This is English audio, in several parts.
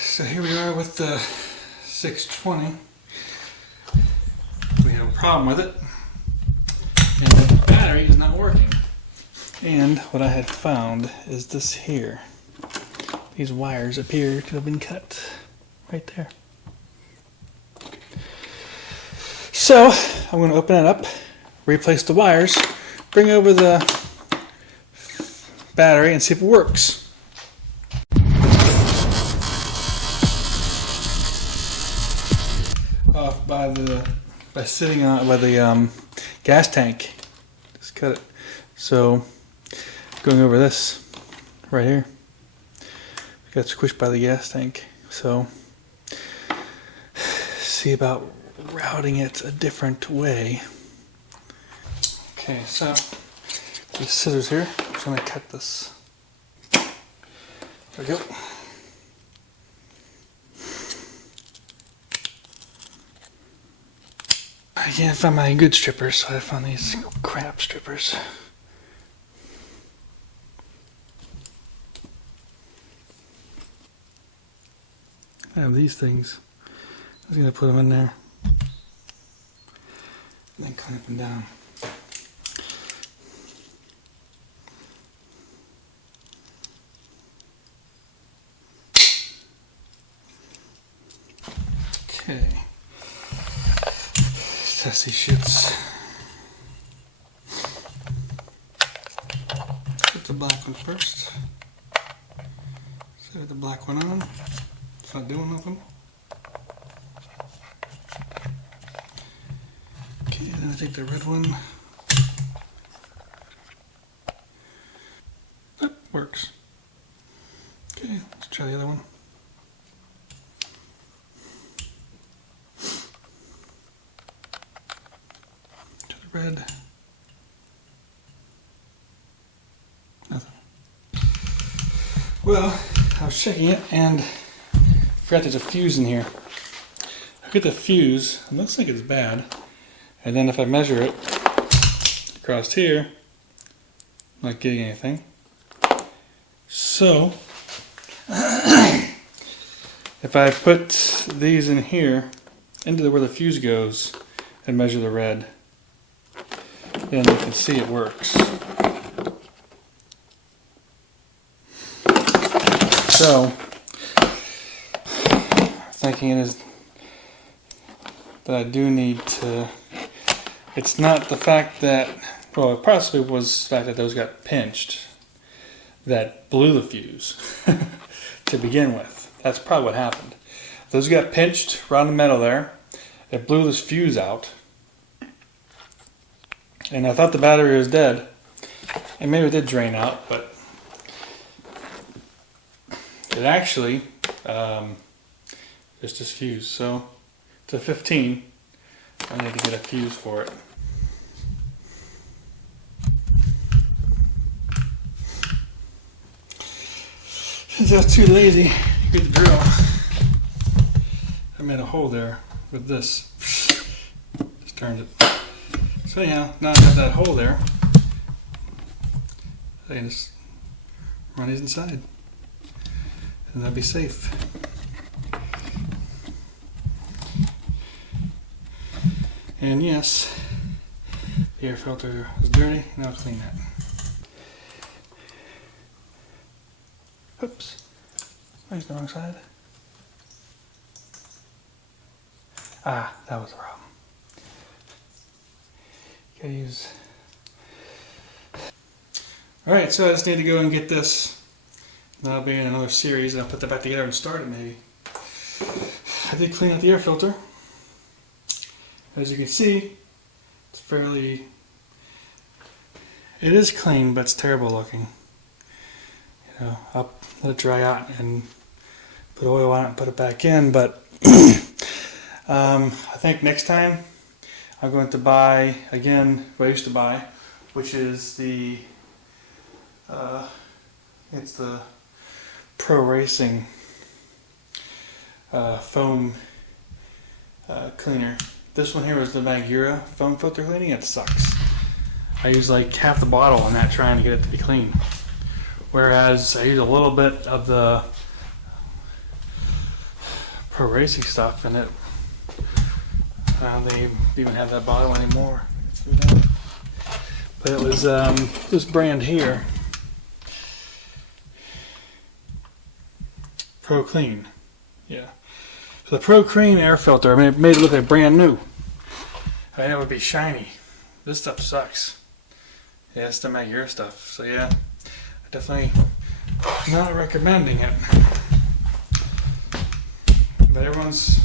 So here we are with the 620. We have a problem with it, and the battery is not working. And what I had found is this here. These wires appear to have been cut right there. So I'm going to open it up, replace the wires, bring over the battery and see if it works. Off by sitting on by the gas tank. Just cut it. So going over this right here. Got squished by the gas tank. So see about routing it a different way. Okay, so the scissors here. I'm just gonna cut this. There we go. I can't find my good strippers, so I found these crap strippers. I have these things. I was gonna put them in there. And then clamp them down. Okay. Test these shits. Put the black one first. Set the black one on. It's not doing nothing. Okay, then I take the red one. That works. Okay, let's try the other one. Red. Nothing. Well, I was checking it and forgot there's a fuse in here. I get the fuse, it looks like it's bad. And then if I measure it across here, I'm not getting anything. So, if I put these in here, into where the fuse goes, and measure the red, then you can see it works. So, thinking is that I do need to, it's not the fact that, well, it possibly was the fact that those got pinched that blew the fuse to begin with. That's probably what happened. Those got pinched around the metal there. It blew this fuse out. And I thought the battery was dead. And maybe it did drain out, but it actually just this fuse. So it's a 15. I need to get a fuse for it. Since I was too lazy to get the drill, I made a hole there with this. Just turned it. So anyhow, now I have that hole there, I can just run these inside, and that'll be safe. And yes, the air filter is dirty, and I'll clean that. Oops, I used the wrong side. Ah, that was the problem. Gotta use. Alright, so I just need to go and get this. That'll be in another series, and I'll put that back together and start it maybe. I did clean out the air filter. As you can see, it's fairly, it is clean, but it's terrible looking. You know, I'll let it dry out and put oil on it and put it back in, but I think next time I'm going to buy, again, what I used to buy, which is the, it's the Pro Racing foam cleaner. This one here was the Magura foam filter cleaning. It sucks. I use like half the bottle on that trying to get it to be clean. Whereas I use a little bit of the pro racing stuff in it. I don't think they even have that bottle anymore. But it was this brand here, Pro Clean. Yeah. So the Pro Clean air filter, I mean, it made it look like brand new. I mean, it would be shiny. This stuff sucks. Yeah, it's the Mag Air stuff. So yeah, definitely not recommending it. But everyone's,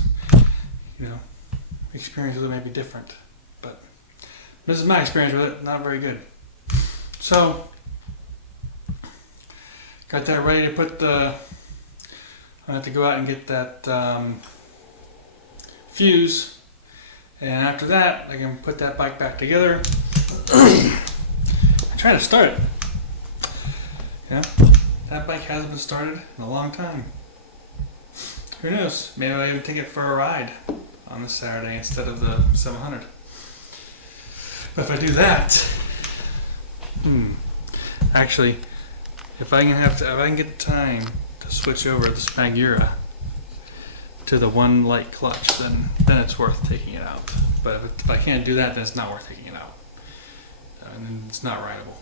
experience with it may be different. But this is my experience with it, not very good. So, got that ready to put I have to go out and get that fuse. And after that, I can put that bike back together. I'm trying to start it. Yeah, that bike hasn't been started in a long time. Who knows? Maybe I'll even take it for a ride on this Saturday instead of the 700. But if I do that, actually, if I can get the time to switch over this Magura to the one light clutch, then it's worth taking it out. But if I can't do that, then it's not worth taking it out. And it's not rideable.